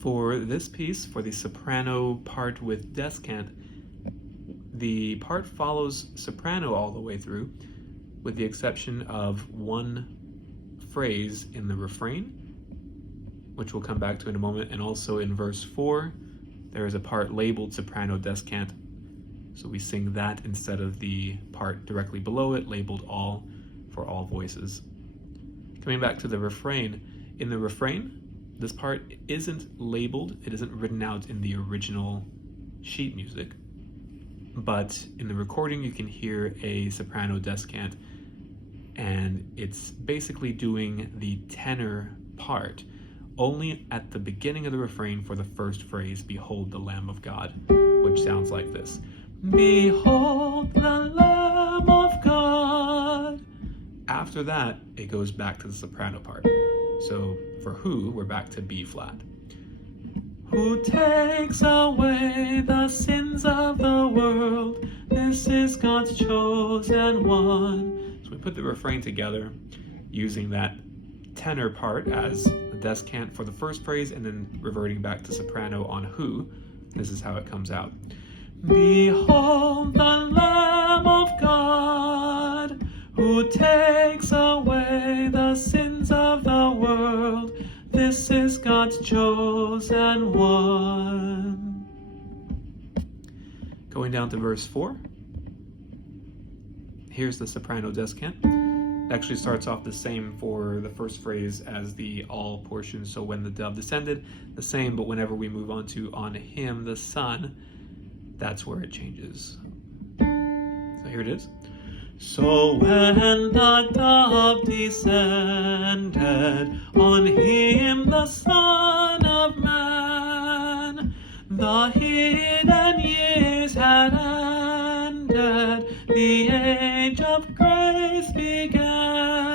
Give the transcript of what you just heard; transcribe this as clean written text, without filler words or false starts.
For this piece, for the soprano part with descant, the part follows soprano all the way through, with the exception of one phrase in the refrain, which we'll come back to in a moment, and also in verse 4, there is a part labeled soprano descant, so we sing that instead of the part directly below it, labeled all, for all voices. Coming back to the refrain, in the refrain, this part isn't labeled, it isn't written out in the original sheet music, but in the recording you can hear a soprano descant, and it's basically doing the tenor part, only at the beginning of the refrain for the first phrase, "Behold the Lamb of God," which sounds like this. Behold the Lamb of God. After that, it goes back to the soprano part. So for who, we're back to B flat. Who takes away the sins of the world, this is God's chosen one. So we put the refrain together using that tenor part as a descant for the first phrase and then reverting back to soprano on who. This is how it comes out. Behold the Lamb of God, who takes away the sins of the world. This is God's chosen one. Going down to verse 4. Here's the soprano descant. It actually starts off the same for the first phrase as the all portion. So when the dove descended, the same, but whenever we move on to on him, the Son, that's where it changes. So here it is. So when the dove descended on him, the Son of Man, the hidden years had ended, the age of grace began.